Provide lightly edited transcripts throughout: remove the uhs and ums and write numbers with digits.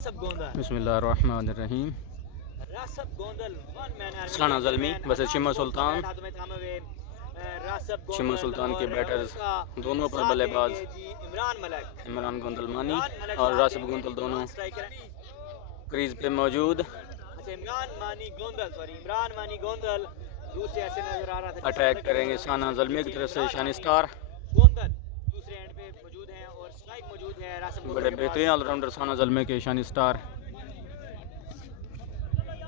बिस्मिल्लाहिर्रहमानिर्रहीम। साना ज़ल्मी बस चिम्मा सुल्तान। चिम्मा सुल्तान के बैटर्स दोनों पर बल्लेबाज इमरान गोंदलमानी और राशिद गोंदल दोनों क्रीज पे मौजूद। अटैक करेंगे साना ज़ल्मी की तरफ से शानी स्टार। बड़े बेहतरीन ऑलराउंडर साना ज़ल्मी के शानी स्टार।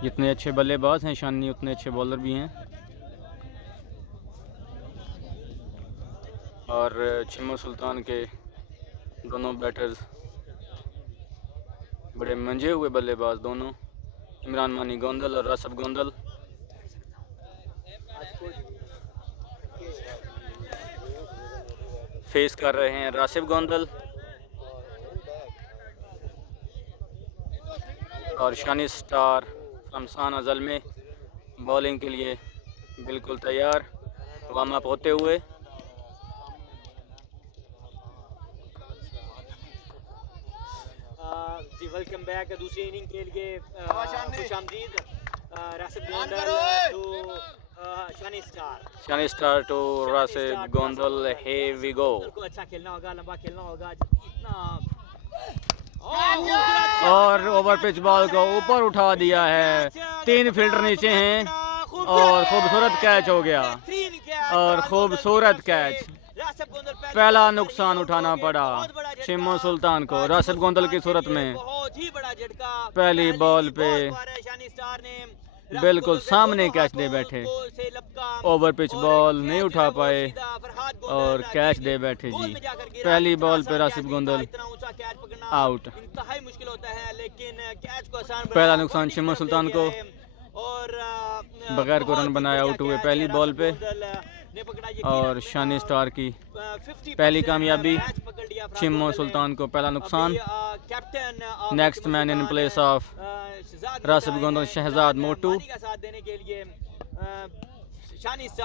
जितने अच्छे बल्लेबाज हैं शानी उतने अच्छे बॉलर भी हैं। और चिम्मा सुल्तान के दोनों बैटर्स बड़े मंजे हुए बल्लेबाज दोनों, इमरान मानी गोंदल और राशिद गोंदल। फेस कर रहे हैं राशिद गोंदल और Shani star from Sana Zalmi bowling के लिए बिल्कुल तैयार, वार्म अप होते हुए। जी वेलकम बैक दूसरी इनिंग के लिए खुशामदीद। Rashid Gondal to Shani star to Rashid Gondal. Here we go. अच्छा खेलना होगा, लंबा खेलना होगा इतना। और ओवर पिच बॉल को ऊपर उठा दिया है, 3 फील्डर नीचे हैं और खूबसूरत कैच हो गया। और खूबसूरत कैच, पहला नुकसान उठाना पड़ा चिम्मा सुल्तान को राशिद गोंदल की सूरत में। पहली बॉल पे बिल्कुल सामने कैच दे बैठे, ओवर पिच बॉल नहीं उठा पाए और कैच दे बैठे जी। पहली बॉल पे राशिद गोंदल आउट। पहला नुकसान चिम्मा सुल्तान को, बगैर को रन बनाया आउट हुए पहली बॉल पे। और शानी स्टार की पहली कामयाबी, चिम्मा सुल्तान को पहला नुकसान। Next man in place of Rashid Gondal Shahzad Motu.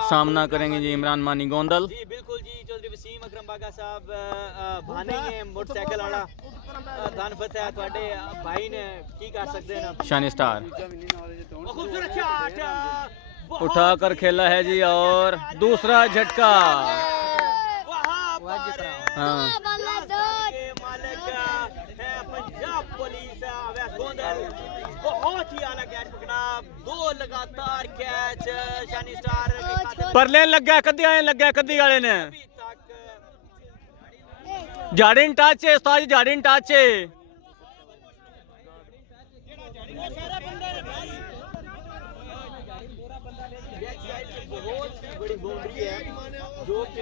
सामना करेंगे जी इमरान मानी गोंदल। जी बिल्कुल जी, चौधरी वसीम अकरम बागा साहब भाने हैं मोटरसाइकिल वाला धनपत है ਤੁਹਾਡੇ भाई ने की कर सकते हैं। शानी स्टार उठाकर खेला है जी और दूसरा झटका। हाँ। पंजाब पुलिस बहुत ही आला कैच पकड़ा, 2 लगातार कैच शानी स्टार पर लेन लग गया। कद्दी आए लग गया, कद्दी वाले ने जाड़िन टच है उस्ताद जी, जाड़िन टच है। बड़ी बाउंड्री है जो कि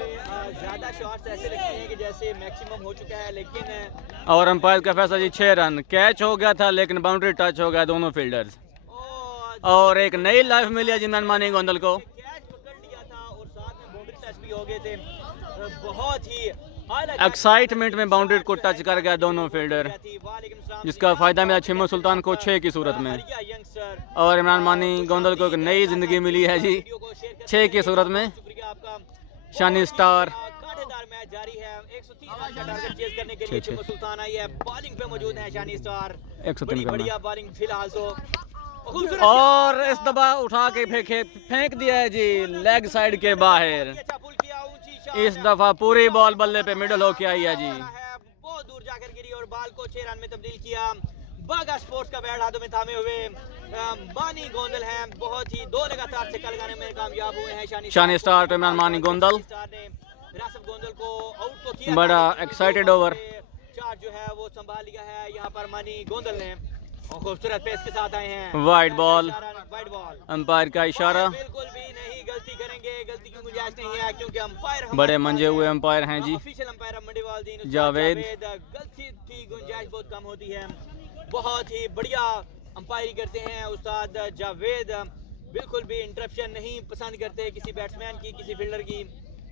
ज्यादा शॉट्स ऐसे लगते हैं कि जैसे मैक्सिमम हो चुका है, लेकिन और अंपायर का फैसला जी 6 रन। कैच हो गया था लेकिन बाउंड्री टच हो गया दोनों फील्डर्स। और एक नई लाइफ मिली है जिमरान मानी गोंदल को। कैच पकड़ लिया था और साथ में बाउंड्री टच भी हो गए थे। बहुत ही एक्साइटमेंट में बाउंड्री को टच कर गया दोनों फील्डर, जिसका फायदा मिला चिम्मा सुल्तान को 6 की सूरत में। और इमरान मानी गोंदल को एक नई जिंदगी मिली है जी 6 की सूरत में। शानी स्टार मैच जारी है, 103 रन का टारगेट चेज करने के लिए चिम्मा सुल्तान आई है। बॉलिंग पे मौजूद है शानी स्टार, 103 बढ़िया बॉलिंग फिलहाल तो। और इस दफा उठा के फेंक दिया है जी लेग साइड के बाहर। इस दफा पूरी बॉल बल्ले पे मिडल होके आई है जी, बहुत दूर जाकर गिरी और बॉल को 6 रन में तब्दील किया। बागा स्पोर्ट्स का बैट हाथों में थामे हुए मानी गोंदल हैं, बहुत ही 2 लगातार छक्का लगाने में कामयाब हुए हैं शानी स्टार पे इमरान मानी गोंदल। राशिद गोंदल को आउट तो किया, बड़ा एक्साइटेड ओवर 4 जो है वो संभाल लिया है यहाँ पर मानी गोंदल ने। खूबसूरत पेस के साथ आए हैं। Wide ball, wide ball, umpire का इशारा। बिल्कुल भी नहीं गलती करेंगे, गलती की गुंजाइश नहीं है क्योंकि अंपायर बड़े मंजे हुए अंपायर हैं जी ऑफिशियल अंपायर मंडीवाल जावेद। गलती की गुंजाइश बहुत कम होती है। बहुत ही बढ़िया अंपायरी करते हैं उस्ताद जावेद, बिल्कुल भी इंटरप्शन नहीं पसंद करते किसी बैट्समैन की, किसी फील्डर की।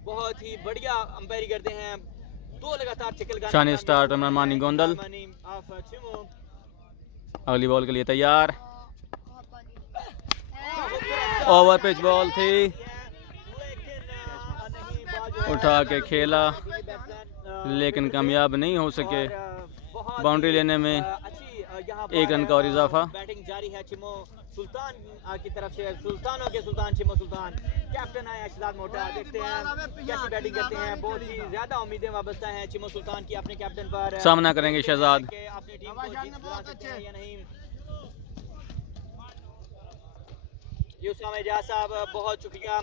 बहुत ही बढ़िया अंपायरी करते हैं। 2 लगातार छक्के लगाने। शानी स्टार इमरान मानी गोंदल अगली बॉल के लिए तैयार। ओवर पिच बॉल थी, उठा के खेला लेकिन कामयाब नहीं हो सके बाउंड्री लेने में। एक रन का और इजाफा। बैटिंग जारी है चिमो सुल्तान की तरफ से, सुल्तानों के सुल्तान चिमो सुल्तान। कैप्टन है शहजाद मोटा, देखते हैं कैसी बैटिंग करते हैं। बहुत ही ज्यादा उम्मीदें वाबस्ता हैं चिमो सुल्तान की अपने कैप्टन पर। सामना करेंगे शहजाद। कि अपनी टीम को जीत दिला सकते हैं या नहीं। यूसुफ एजाज साहब बहुत शुक्रिया,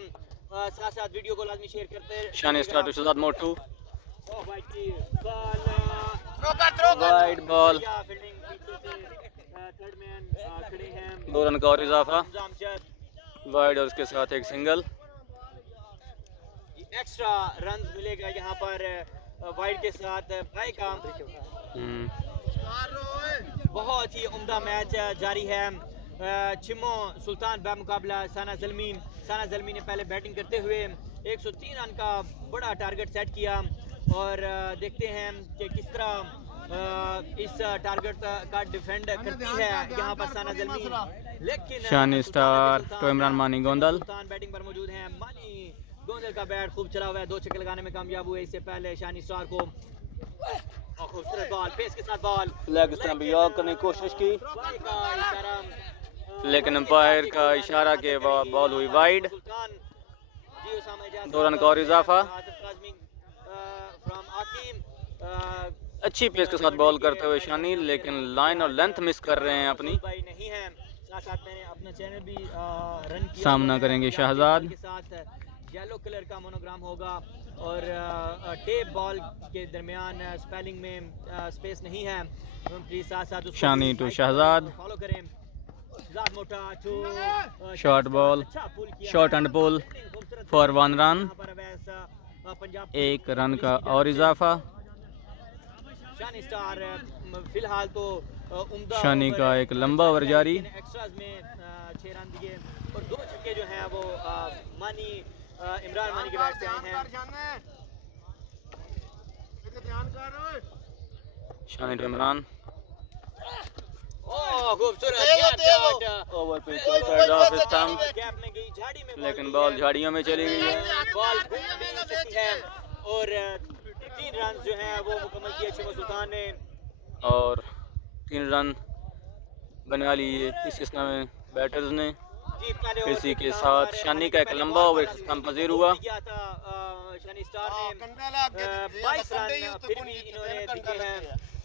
साथ साथ वीडियो को लाजमी शेयर करते शानी स्टार टू शहजाद मोटू। ओह भाई की बॉल, वाइड बॉल, फील्डिंग पीछे से थर्ड मैन खड़े हैं 2 रन का और इजाफा। जामशद। वाइड और उसके साथ एक सिंगल। एक्स्ट्रा रन मिलेगा यहाँ पर वाइड के साथ भाई का। बहुत ही उम्दा मैच जारी है। चिमो सुल्तान मुकाबला साना जल्मी। साना जल्मी ने पहले बैटिंग करते हुए 103 रन का बड़ा टारगेट सेट किया और देखते हैं कि किस तरह इस टारगेट का डिफेंड करती है यहाँ पर साना जल्मी। लेकिन शानी स्टार तो इमरान मानी गोंदल। सुल्तान बैटिंग पर मौजूद हैं। मानी गोंदल का बैट खूब चला हुआ है, 2 छक्के लगाने में कामयाब हुए। इससे पहले शानी स्टार को खूबसूरत बॉल, पेस के साथ बॉल, लेग स्टंप यॉर्क करने की कोशिश की, भाई का इशारा, लेकिन अंपायर का इशारा के बाद बॉल हुई वाइड। सुल्तान जी उसामा एजाज 2 रन का और इजाफा। आतिफ काज़मी फ्रॉम आकीम। अच्छी पेस के साथ बॉल करते हुए शानी, लेकिन लाइन और लेंथ मिस कर रहे हैं अपनी। भाई नहीं है, साथ साथ मैंने अपना चैनल भी रन किया। सामना करेंगे शहजाद। के साथ येलो कलर का मोनोग्राम होगा और टेप बॉल के दरमियान स्पेलिंग में स्पेस नहीं है। प्लीज साथ साथ शानी टू शहजाद। फॉलो करें। शहजाद मोटा to short ball, short and pull for 1 run, Punjab 1 run का और इजाफा। शानी स्टार फिलहाल तो उम्दा शानी का एक लंबा ओवर जारी। एक्स्ट्राज में 6 रन दिए और 2 छक्के जो हैं वो मानी इमरान मानी के बैट से आए हैं। शानी टू इमरान। ओह खूबसूरत over pitch side off stump, gap में गई, झाड़ी में लेकिन बॉल झाड़ियों में चली गई है। बॉल घूम भी सकती है और 3 रन जो हैं वो मुकम्मल किए चिमो सुल्तान ने और 3 रन बना लिए इस समय बैटर्स ने। जी। पहले इसी के साथ शानी का एक लंबा ओवर स्टंप पजीर हुआ। किया था शानी स्टार ने 22 रन फिर भी इन्होंने दिए हैं,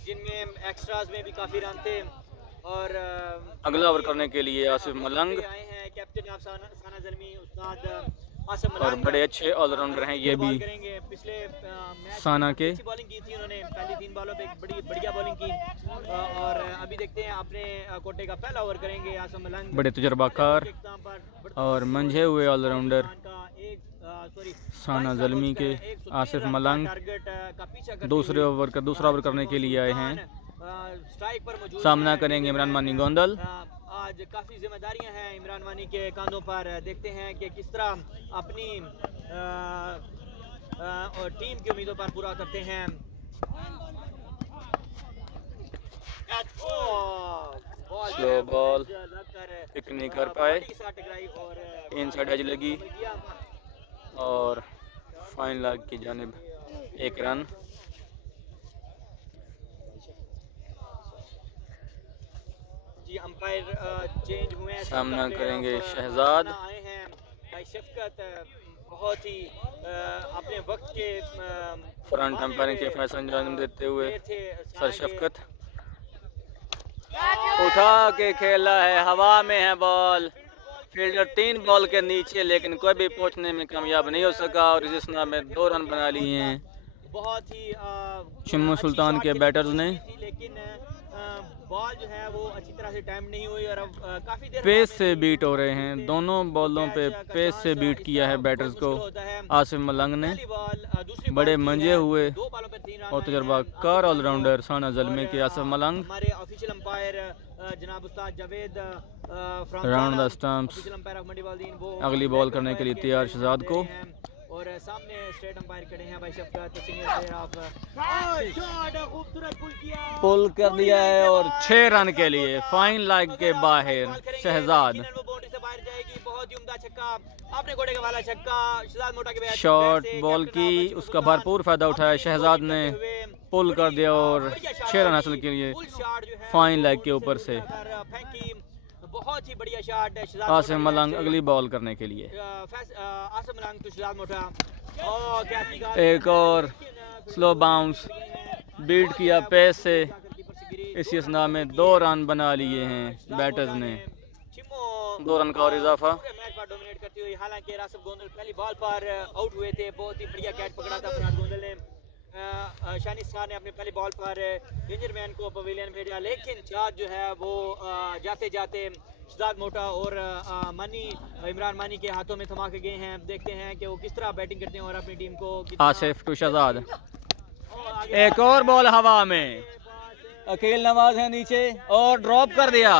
जिनमें एक्स्ट्राज में भी काफी रन थे। और अगला ओवर करने के लिए आसिफ मलंग आए हैं कैप्टन ऑफ साना जल्मी उस्ताद आसिफ और मलंग। बड़े अच्छे ऑलराउंडर हैं ये भी बॉल करेंगे। पिछले मैच साना के। अच्छी बॉलिंग की थी उन्होंने, पहली 3 बॉलों पे बड़ी बढ़िया बॉलिंग की और अभी देखते हैं अपने कोटे का पहला ओवर करेंगे आसिफ मलंग। बड़े तजुर्बाकार और मंझे हुए ऑलराउंडर साना जल्मी के आसिफ मलंग दूसरा ओवर करने के लिए आए हैं। स्ट्राइक पर मौजूद सामना करेंगे इमरान मानी गोंदल। आज काफ़ी जिम्मेदारियां हैं इमरान मानी के कंधों पर। देखते हैं कि किस तरह अपनी और टीम की उम्मीदों पर पूरा करते हैं। स्लो बॉल पिक नहीं कर पाए, इनसाइड एज लगी और फाइन लॉग की जानिब 1 रन। अंपायर चेंज हुए हैं। सामना करेंगे शहजाद। आए हैं भाई शफकत, बहुत ही अपने वक्त के फ्रंट अंपायरिंग के फैसले अंजाम देते हुए सर शफकत उठा के खेला है, हवा में है बॉल। फील्डर 3 बॉल के नीचे, लेकिन कोई भी पहुंचने में कामयाब नहीं हो सका और इस स्ना में 2 रन बना लिए हैं बहुत ही चिमो सुल्तान के बैटर्स ने। लेकिन बॉल जो है वो अच्छी तरह से टाइम नहीं हुई और अब काफी देर पेस से बीट हो रहे हैं। दोनों बॉलों पे पेस से बीट किया है बैटर्स को आसिफ मलंग ने। बड़े मंजे हुए और तजर्बाकार ऑलराउंडर साना जल्मी के आसिफ मलंग। हमारे ऑफिशियल अंपायर जनाब उस्ताद जावेद राउंड द स्टंप्स, अगली बॉल करने के लिए तैयार शहजाद को। और सामने स्टेट अंपायर खड़े हैं भाई शफकत, सीनियर प्लेयर ऑफ। खूबसूरत पुल किया, पुल कर दिया है और 6 रन के लिए फाइन लाइक के बाहर शहजाद। वो बाउंड्री से बाहर जाएगी। बहुत ही उम्दा छक्का, अपने घोड़े का वाला छक्का, शहजाद मोटा के बैट शॉट से बॉल कैप्टन की, पश्चिम उसका सुल्तान भरपूर फायदा उठाया अपनी शहजाद बॉलिंग ने, करते हुए पुल कर दिया और बढ़िया शॉट 6 रन मारी, हासिल किए फुल शॉट जो है फाइन वो लेग के उड़ने ऊपर से। उड़ाकर फेंकी, बहुत ही बढ़िया शॉट शहजाद आसिफ मोटा के मलंग बैट से। अगली बॉल करने के लिए। आसिफ मलंग तो शहजाद मोटा और कैच निकाल एक और स्लो बाउंस बीट किया पेस से, इसी असना में 2 रन बना लिए हैं बैटर्स ने, 2 रन का और इजाफा। मैच पर डोमिनेट करती हुई, हालांकि रासिफ गोंदल पहली बॉल पर आउट हुए थे, बहुत ही बढ़िया कैच पकड़ा था फरहाद गोंदल ने। शानी स्टार ने अपनी पहली बॉल पर डेंजर मैन को पवेलियन भेजा, लेकिन चार्ज जो है वो जाते जाते शहजाद मोटा और मानी इमरान मानी के हाथों में थमा के गए हैं। देखते हैं कि वो किस तरह बैटिंग करते हैं और अपनी टीम को आसिफ टू शहजाद, एक और बॉल हवा में, अकील नवाज है नीचे और ड्रॉप कर दिया।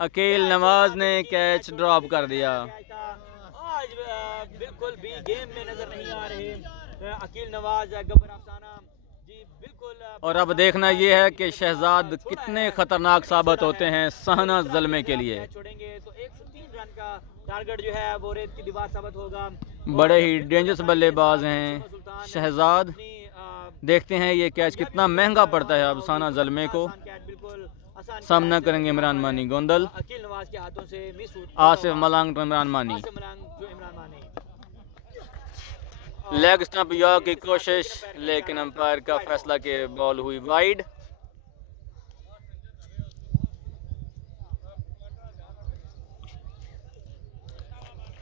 अकील नवाज ने कैच ड्रॉप कर दिया। आज बिल्कुल भी गेम में नजर नहीं आ रहे अकील नवाज, गब्बर अफसाना जी बिल्कुल। और अब देखना यह है कि शहजाद कितने खतरनाक साबित होते हैं सहना ज़ल्मे के लिए। छोड़ेंगे तो 103 रन का टारगेट जो है वो रेत की दीवार साबित होगा। बड़े ही डेंजरस बल्लेबाज हैं शहजाद। देखते हैं ये कैच कितना महंगा पड़ता है अब सहना ज़ल्मे को। सामना करेंगे इमरान मानी गोंदल, अकील नवाज के हाथों से मिस आसिफ मलंग तो इमरान मानी। आसिफ मलंग जो इमरान मानी। लेग स्टंप या की कोशिश, लेकिन अंपायर का फैसला के बॉल हुई वाइड।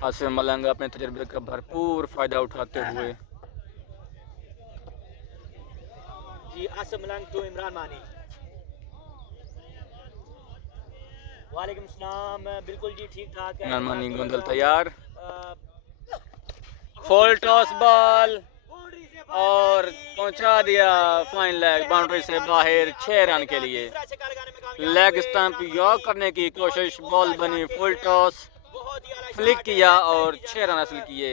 आसिफ मलंग अपने तजर्बे का भरपूर फायदा उठाते हुए, जी आसिफ मलंग टू इमरान मानी। वालेकुम सलाम, बिल्कुल जी ठीक ठाक है। इमरान मानी गोंदल तैयार, फुल टॉस बॉल और पहुंचा दिया फाइन लेग बाउंड्री से बाहर 6 रन के लिए। लेग स्टंप यॉर्क करने की कोशिश, बॉल बनी फुल टॉस, फ्लिक किया और 6 रन हासिल किए।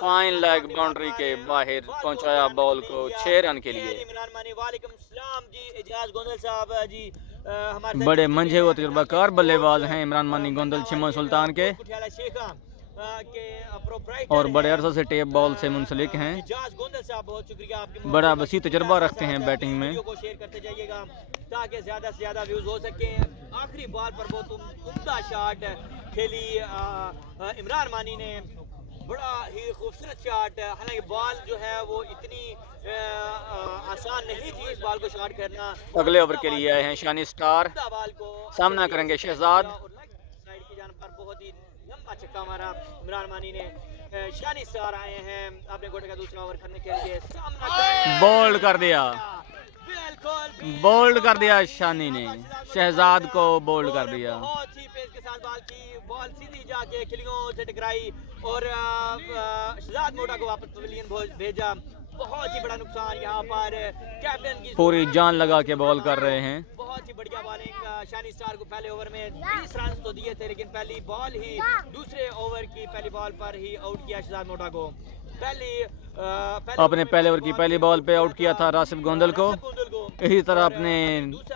फाइन लेग बाउंड्री के बाहर पहुंचाया बॉल को 6 रन के लिए। बड़े मंझे हुए तजुर्बाकार बल्लेबाज हैं इमरान मानी गोंदल छिम्मो सुल्तान के, और बड़े अरसे से टेप बॉल से मुंसलिक हैं। बहुत शुक्रिया आपके, बड़ा वसी तजुर्बा रखते हैं बैटिंग में। वीडियो को शेयर करते जाइएगा ताकि ज्यादा से ज्यादा व्यूज हो सके। आखिरी बॉल पर बहुत उम्दा शॉट खेली इमरान मानी ने, बड़ा ही खूबसूरत शॉट। हालांकि बॉल जो है वो इतनी आसान नहीं थी इस बॉल को शॉट करना। अगले ओवर के लिए आए हैं शानी स्टार, बॉल को सामना करेंगे शहजाद। साइड की जान पर बहुत ही लंबा छक्का मारा इमरान मानी ने। शानी स्टार आए हैं अपने घोड़े का दूसरा ओवर करने के लिए। सामना बोल्ड कर दिया, बोल्ड कर दिया शानी ने, शहजाद को बोल्ड कर दिया। बहुत ही पेस के साथ बॉल की, बॉल सीधी जाके खिलियों से टकराई और शहजाद मोटा को वापस पवेलियन भेजा। बहुत ही बड़ा नुकसान यहाँ पर, कैप्टन की पूरी जान लगा के बॉल कर रहे हैं। बहुत ही बढ़िया बॉलिंग शानी स्टार को पहले ओवर में 20 रन तो दिए थे, लेकिन पहली बॉल ही दूसरे ओवर की पहली बॉल पर ही आउट किया शहजाद मोटा को। अपने पहले ओवर की पहली बॉल पे आउट किया था रासिफ गोंदल को। इसी तरह अपने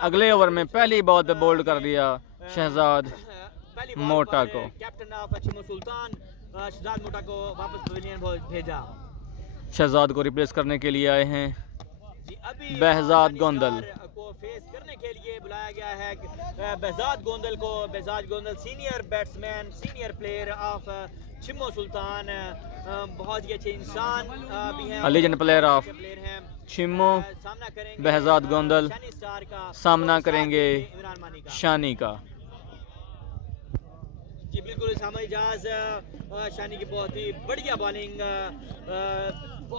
अगले ओवर में पहली बॉल पे बोल्ड कर दिया शहजाद मोटा को। कैप्टन ऑफ छिम्मो सुल्तान शहजाद मोटा को वापस पवेलियन भेजा। शहजाद को रिप्लेस करने के लिए आए हैं अभी behzad गोंदल को फेस करने के लिए बुलाया गया है behzad गोंदल को। behzad Gondal senior batsman, senior player of Chhimmo Sultan, बहुत ही अच्छे इंसान भी हैं, लीजेंड प्लेयर ऑफ प्लेयर हैं। छिम्मो। सामना करेंगे behzad गोंदल शानी स्टार का, सामना करेंगे इमरान मानी का। शानी का। जी बिल्कुल सामा इजाज, शानी की बहुत ही बढ़िया बॉलिंग।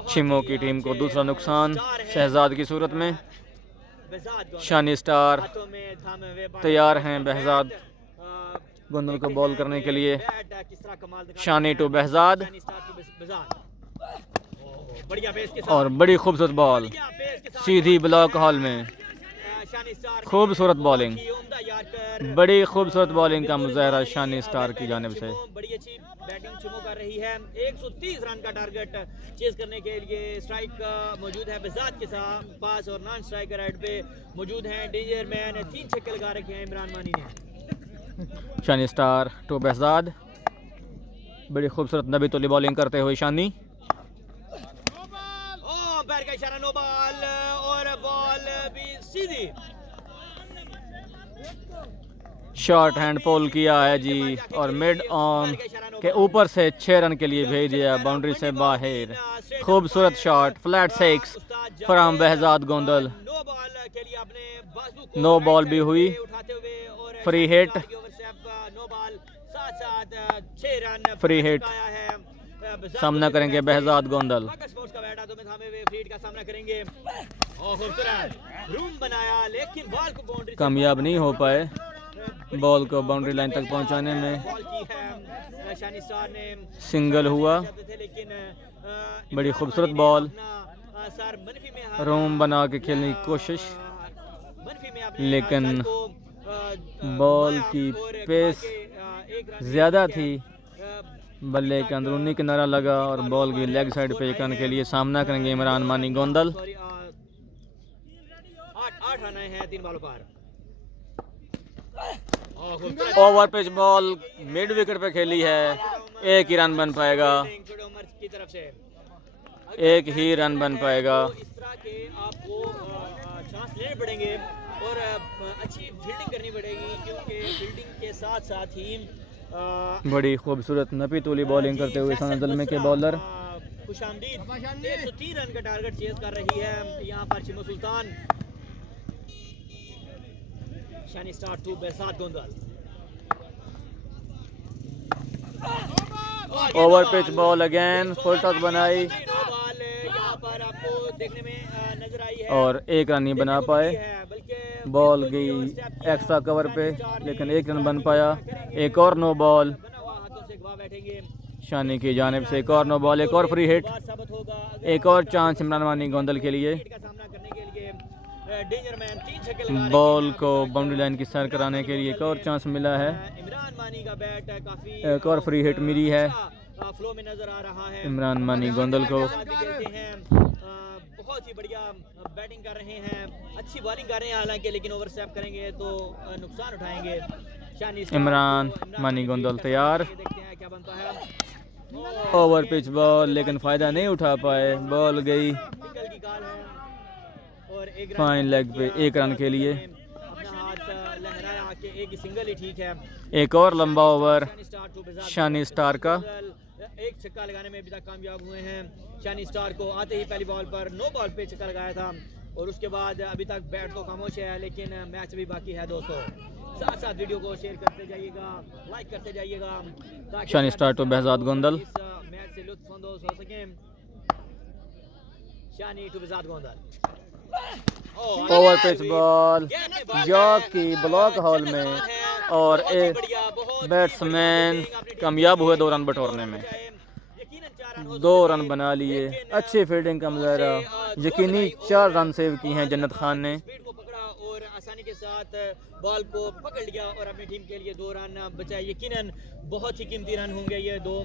छिम्मो की टीम को दूसरा नुकसान शहजाद की सूरत में। शानी स्टार तैयार हैं behzad गोंदल को बॉल करने के लिए। शानी टू behzad और बड़ी खूबसूरत बॉल सीधी ब्लॉक हॉल में। खूबसूरत बॉलिंग, बड़ी खूबसूरत बॉलिंग का मुजाहरा शानी स्टार की जानिब से। बड़ी अच्छी बैटिंग छिम्मो कर रही है। 130 रन का टारगेट चेज करने के लिए स्ट्राइक मौजूद है behzad के साथ पास, और नॉन स्ट्राइकर हेड पे मौजूद हैं डेंजर मैन। 3 छक्के लगा रखे हैं इमरान मानी ने। शानी स्टार टू behzad, बड़ी खूबसूरत नबी तोली बॉलिंग करते हुए शानी। पैर का इशारा, नो बॉल और बॉल भी सीधी। शॉर्ट हैंड पोल किया है जी और मिड ऑन के ऊपर से 6 रन के लिए भेज दिया बाउंड्री से बाहर। खूबसूरत shot, flat 6 from Behzad Gondal. No ball के लिए अपने बाजू को नो बॉल भी हुई, उठाते हुए और फ्री हिट, नो बॉल, साथ 6 रन फ्री हिट। आया है। सामना करेंगे बहजाद गोंदल। स्पोर्ट्स का बैट हाथों में थामे हुए फील्ड का सामना करेंगे और खूबसूरत रूम बनाया, लेकिन बॉल को बाउंड्री कामयाब नहीं हो पाए बॉल को बाउंड्री लाइन तक पहुंचाने में। बॉल की है शानी स्टार ने सिंगल हुआ, लेकिन बड़ी खूबसूरत बॉल। सर मनफी में रूम बना के खेलने की कोशिश, मनफी में अपने लेकिन सर को, बॉल की और पेस एक रन ज़्यादा थी। बल्ले के अंदरूनी किनारा लगा और बॉल की लेग साइड पे 1 रन के लिए सामना करेंगे इमरान मानी गोंदल। 8 रन हैं 3 बॉलों पर। Over pitch ball mid wicket पे खेली है, 1 ही रन बन पाएगा, की तरफ से 1 ही रन बन पाएगा। इस तरह के आपको चांस लेने पड़ेंगे और अच्छी फील्डिंग करनी पड़ेगी, क्योंकि फील्डिंग के साथ साथ ही बड़ी खूबसूरत नपी तोली बॉलिंग करते हुए सन जलमे के बॉलर। खुशामदीद 103 रन का टारगेट चेज कर रही है यहाँ पर Shimmo Sultan. Shani star to Behzad Gondal. Over pitch ball again, full toss बनाई बॉल यहाँ पर आपको देखने में नजर आई है और 1 रन नहीं बना पाए। बॉल गई एक्स्ट्रा कवर पे, लेकिन 1 रन बन पाया। एक और नो बॉल शानी की जानिब से, एक और नो बॉल, एक और फ्री हिट, एक और चांस इमरान मानी गोंदल के लिए। बॉल को बाउंड्री लाइन की सैर कराने के लिए एक और चांस मिला है। इमरान मानी का बैट काफी एक और फ्री हिट मिली है फ्लो में नजर आ रहा है इमरान मानी गोंदल को। बहुत ही बढ़िया बैटिंग कर रहे हैं, अच्छी बॉलिंग कर रहे हैं हालांकि, लेकिन ओवर स्टेप करेंगे तो नुकसान उठाएंगे। इमरान मानी गोंदल तैयार। देखते हैं क्या बनता है। ओवर पिच बॉल, लेकिन फ़ायदा नहीं उठा पाए, बॉल गई सिंगल की कॉल है और एक फाइन लेग पे 1 रन के लिए। अपना हाथ लहराया कि एक सिंगल ही ठीक है। एक और लंबा ओवर शानी स्टार का। एक छक्का लगाने में अभी तक कामयाब हुए हैं शानी स्टार को। आते ही पहली बॉल पर नो बॉल पे छक्का लगाया था और उसके बाद अभी तक बैट तो खामोश है, लेकिन मैच भी बाकी है दोस्तों। साथ साथ वीडियो को शेयर करते जाइएगा, लाइक करते जाइएगा ताकि शानी स्टार टू बहजाद गोंदल। इस मैच से लुत्फानंदोज हो सकें। Shani to Behzad Gondal. Over pitch ball जॉक की ब्लॉक हॉल में और एक बैट्समैन कामयाब हुए 2 रन बटोरने में। 2 रन बना लिए, अच्छी फील्डिंग का मुजाहरा, यकीनी 4 रन सेव की हैं जन्नत खान ने। स्पीड को पकड़ा और आसानी के साथ बॉल को पकड़ लिया और अपनी टीम के लिए 2 रन बचाए। यकीनन बहुत ही कीमती रन होंगे ये 2।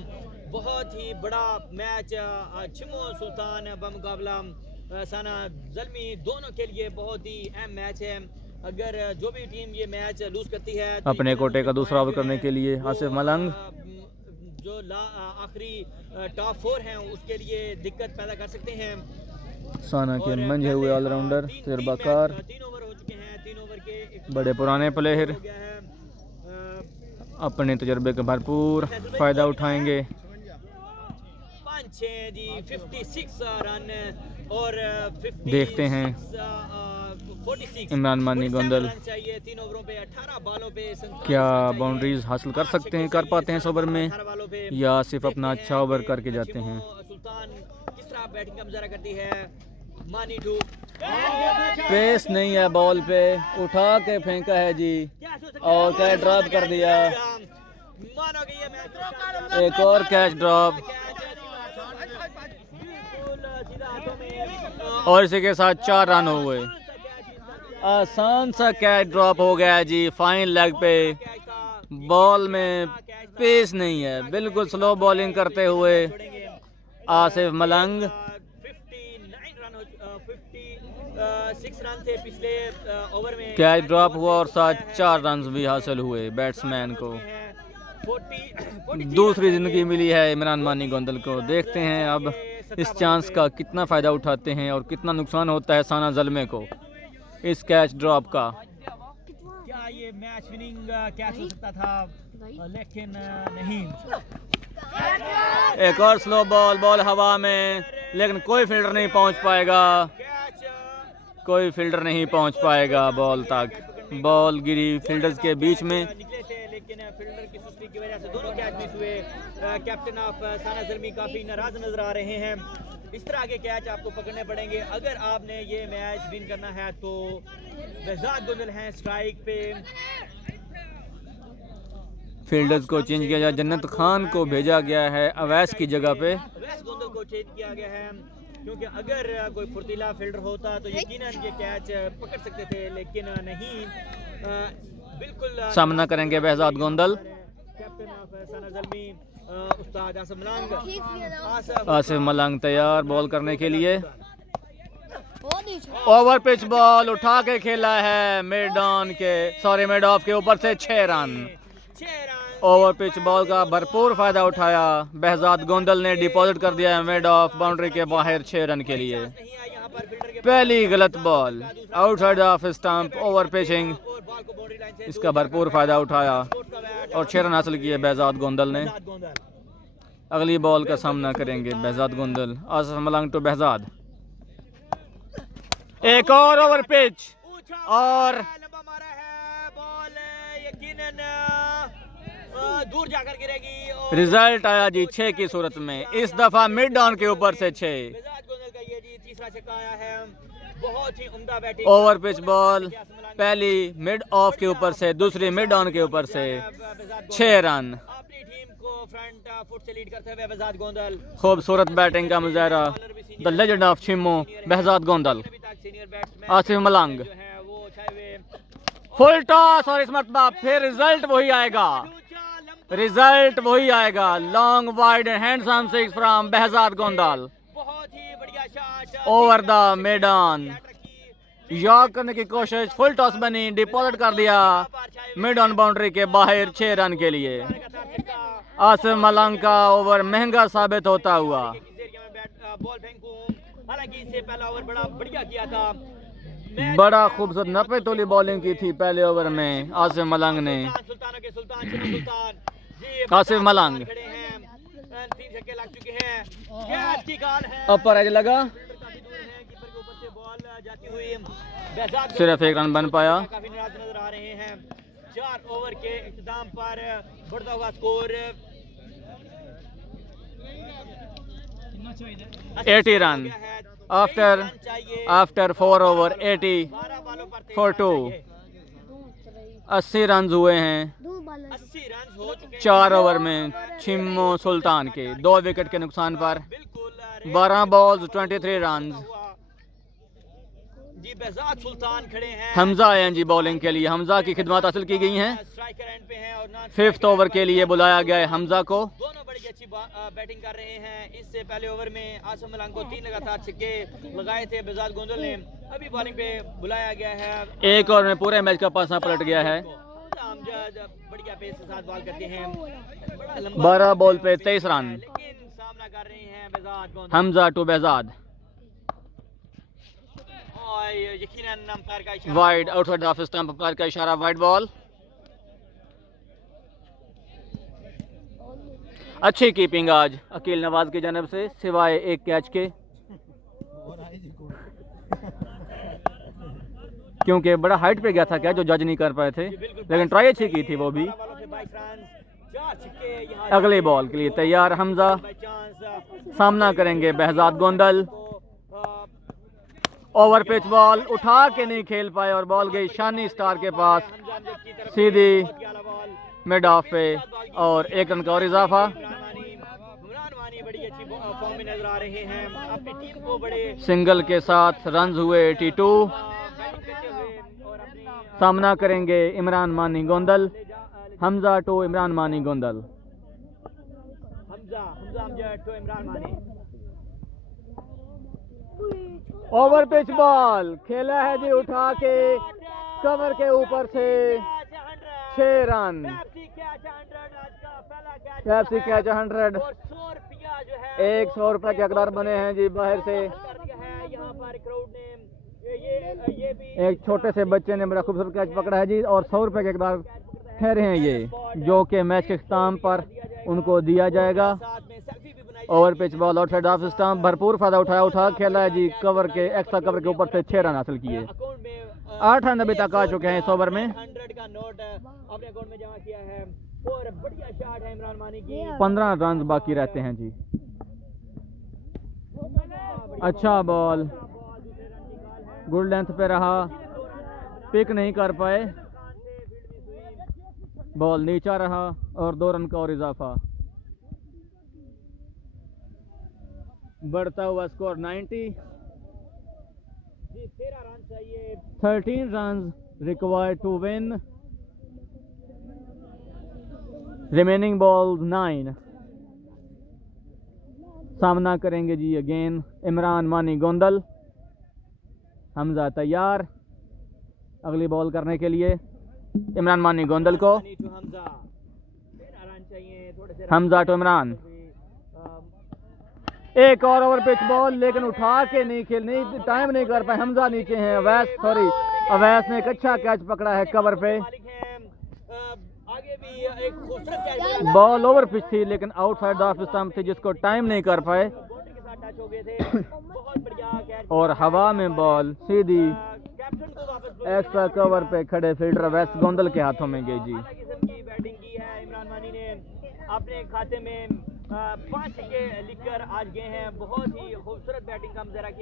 बहुत ही बड़ा मैच शिमो सुल्तान बमुकाबला साना जल्मी दोनों के लिए बहुत ही अहम मैच है। अगर जो भी टीम ये मैच लूज करती है तो अपने कोटे का दूसरा ओवर करने के लिए आसिफ मलंग जो आखिरी टॉप 4 हैं उसके लिए दिक्कत पैदा कर सकते हैं। साना के मंझे हुए ऑलराउंडर तजर्बाकार, 3 ओवर हो चुके हैं। 3 ओवर के बड़े पुराने प्लेयर हो गया है। अपने तजर्बे का भरपूर फ़ायदा उठाएंगे। 5-6 जी 56 रन और 50 देखते हैं 46 इमरान मानी गोंदल रन चाहिए 3 ओवरों पे 18 बॉलों पे। क्या बाउंड्रीज हासिल कर सकते हैं, कर पाते हैं इस ओवर में, 18 बॉलों पे या सिर्फ अपना अच्छा ओवर करके जाते हैं। सुल्तान किस तरह बैटिंग का मुजाहरा करती है। मानी टू पेस नहीं है बॉल पे, उठा के फेंका है जी और कैच ड्रॉप कर दिया। मानो कि ये मैच एक और कैच ड्रॉप और इसी के साथ 4 रन हो गए। आसान सा कैच ड्रॉप हो गया जी फाइन लेग पे। बॉल में पेस नहीं है, बिल्कुल स्लो बॉलिंग करते हुए आसिफ मलंग। 56 रन थे पिछले ओवर में। कैच ड्रॉप हुआ और साथ 4 रन भी हासिल हुए बैट्समैन को। दूसरी ज़िंदगी मिली है इमरान मानी गोंदल को। देखते हैं अब इस चांस का कितना फ़ायदा उठाते हैं और कितना नुकसान होता है साना ज़ल्मे को इस कैच ड्रॉप का। क्या ये मैच विनिंग कैच हो सकता था, लेकिन नहीं। एक और स्लो बॉल, बॉल हवा में, लेकिन कोई फील्डर नहीं पहुंच पाएगा, कोई फील्डर नहीं पहुंच पाएगा बॉल तक। बॉल गिरी फील्डर्स के बीच में। निकले थे लेकिन फील्डर की सुस्ती की वजह से दोनों कैच मिस हुए। कैप्टन ऑफ साना ज़ल्मी काफ़ी नाराज़ नजर आ रहे हैं। इस तरह के कैच आपको पकड़ने पड़ेंगे अगर आपने ये मैच विन करना है। तो बेहजाद गोंदल हैं स्ट्राइक पे। फील्डर्स को चेंज किया गया, जन्नत खान को भेजा गया है अवैस की जगह पे। अवैस गोंदल को चेंज किया गया है क्योंकि अगर कोई फुर्तीला फील्डर होता तो यकीनन ये कैच पकड़ सकते थे, लेकिन नहीं। बिल्कुल सामना करेंगे बेहजाद गोंदल। कैप्टन ऑफ साना ज़ल्मी उस्ताद आसिफ मलंग। आसिफ मलंग तैयार बॉल करने के लिए। ओवर पिच बॉल उठा के खेला है मिड ऑफ के ऊपर से 6 रन। ओवर पिच बॉल का भरपूर फायदा उठाया बेहजाद गोंदल ने, डिपॉजिट कर दिया है मिड ऑफ बाउंड्री के बाहर 6 रन के लिए। पहली गलत ball outside off stump, over pitching, इसका भरपूर फायदा उठाया और 6 रन हासिल किए बेहजाद गोंदल ने। अगली बॉल का सामना करेंगे Behzad Gondal. Asif Malang to Behzad, एक और ओवर पिच और दूर जाकर गिरेगी। रिजल्ट आया जी 6 की सूरत में, इस दफा मिड ऑन के ऊपर से 6। बेहजाद गोंदल का ये जी तीसरा छक्का आया है। बहुत ही उम्दा बैटिंग। ओवर पिच बॉल, पहली मिड ऑफ के ऊपर से, दूसरी मिड ऑन के ऊपर से 6 रन। अपनी टीम को फ्रंट फुट से लीड करते हुए बेहजाद गोंदल। खूबसूरत बैटिंग का मुजाहरा, the legend of Chhimmo Behzad Gondal. Asif Malang full toss और इस मरतबा फिर रिजल्ट वही आएगा, रिजल्ट वही आएगा। Long wide handsome six from Behzad Gondal. बहुत ही बढ़िया shot over the mid-on, York करने की कोशिश, फुल टॉस बनी, डिपॉजिट कर दिया मिड ऑन बाउंड्री के बाहर 6 रन के लिए। आसिफ मलंग का ओवर महंगा साबित होता हुआ। बॉल फेंकूं, हालांकि इससे पहला ओवर बड़ा बढ़िया किया था। बड़ा खूबसूरत 90 तोली बॉलिंग की थी पहले ओवर में आसिफ मलंग ने। सुल्तानों के सुल्तान सुल्तान जी आसिफ मलंग 3 छक्के लग चुके हैं। कैच की कॉल है, अपर एज लगा, काफी दूर है, कीपर के ऊपर से बॉल जाती हुई। बेहजाद सिर्फ 1 रन बन पाया। काफी नाराज नजर आ रहे हैं। 4 ओवर के इख्तिताम पर बढ़ता हुआ score 80 run after 4 over 80 for 2। 80 run हुए हैं 80 रन हो चुके 4 ओवर में छिम्मो सुल्तान के 2 विकेट के नुकसान पर। 12 बॉल्स 23 रन। जी बेहजाद सुल्तान खड़े हैं। हमजा आए हैं जी बॉलिंग के लिए, हमजा की खिदमत हासिल की गई हैं। स्ट्राइकर एंड पे हैं और नॉन 5th ओवर के लिए बुलाया गया है हमजा को। दोनों बड़ी अच्छी बैटिंग कर रहे हैं। इससे पहले ओवर में आसिफ मलंग को 3 लगातार छक्के लगाए थे बेहजाद गोंदल ने। अभी बॉलिंग पे बुलाया गया है। एक ओवर में पूरे मैच का पासा पलट गया है। बढ़िया पेस के साथ बॉल करते हैं। बड़ा लंबा 12 बॉल पे 23 रन। लेकिन सामना कर रहे हैं Behzad Gondal. Hamza to Behzad, और यकीनन अंपायर का इशारा wide outside off stump, umpire का इशारा, वाइड बॉल। अच्छी कीपिंग आज अकील नवाज की जानब से, सिवाय एक कैच के, क्योंकि बड़ा हाइट पे गया था कैच जो जज नहीं कर पाए थे, लेकिन ट्राई अच्छी की थी वो भी। अगली बॉल के लिए तैयार हमजा, सामना करेंगे Behzad Gondal. Over pitch ball उठा के नहीं खेल पाए और बॉल गई शानी स्टार के पास सीधी मिड ऑफ पे और 1 रन का और इजाफा। बड़ी अच्छी फॉर्म में नजर आ रहे हैं। अपनी टीम को बड़े सिंगल के साथ रन हुए 82। सामना करेंगे इमरान मानी गोंदल। हमजा टू इमरान मानी गोंदल। हमजा टू इमरान मानी। ओवर पिच बॉल खेला है जी उठा के कवर के ऊपर से 6 रन। पेप्सी कैच 100 आज का पहला कैच पेप्सी कैच 100 और 100 रुपया जो है 100 रुपए के हकदार बने हैं जी बाहर से। कर दिया है यहाँ पर क्राउड ने। ये भी एक छोटे से बच्चे ने बड़ा खूबसूरत कैच पकड़ा है जी और 100 रुपए के हकदार ठहरे हैं ये, जो कि मैच के इख्तिताम पर उनको दिया जाएगा। साथ में सेल्फी भी बनाई over pitch ball outside off stump, भरपूर फायदा उठा खेला है जी। कवर के एक्स्ट्रा कवर के ऊपर से 6 रन हासिल किए। अकाउंट में 8 रन अभी तक आ चुके हैं इस ओवर में। 100 का नोट अपने अकाउंट में जमा किया है और बढ़िया शॉट है इमरान मानी की। 15 रन बाकी रहते हैं जी। अच्छा बॉल, गुड लेंथ पे रहा, पिक नहीं कर पाए, बॉल नीचा रहा और 2 रन का और इजाफा। बढ़ता हुआ स्कोर 90। 13 रन चाहिए। 13 run required to win. Remaining ball 9। सामना करेंगे जी अगेन इमरान मानी गोंदल। हमजा तैयार अगली बॉल करने के लिए। इमरान मानी गोंदल को, हमजा 13 रन चाहिए, थोड़े से हमजा टू इमरान। एक और ओवर पिच बॉल, लेकिन उठा के नहीं टाइम नहीं कर पाए। हमजा नीचे हैं। अवैस ने एक अच्छा कैच पकड़ा है कवर पे। आगे भी एक खूबसूरत कैच बॉल ओवर पिच थी लेकिन आउटसाइड ऑफ स्टंप थी, जिसको टाइम नहीं कर पाए बाउंड्री के साथ टच हो गए थे। बहुत बढ़िया कैच और हवा में बॉल सीधी कैप्टन को वापस एक्स्ट्रा कवर पे खड़े फील्डर अवैस गोंदल के हाथों में गई जी। अलग किस्म की बैटिंग की है इमरान मानी ने। अपने खाते में 5 छक्के लिखकर आज गए हैं। बहुत ही खूबसूरत बैटिंग का मुजाहरा किया।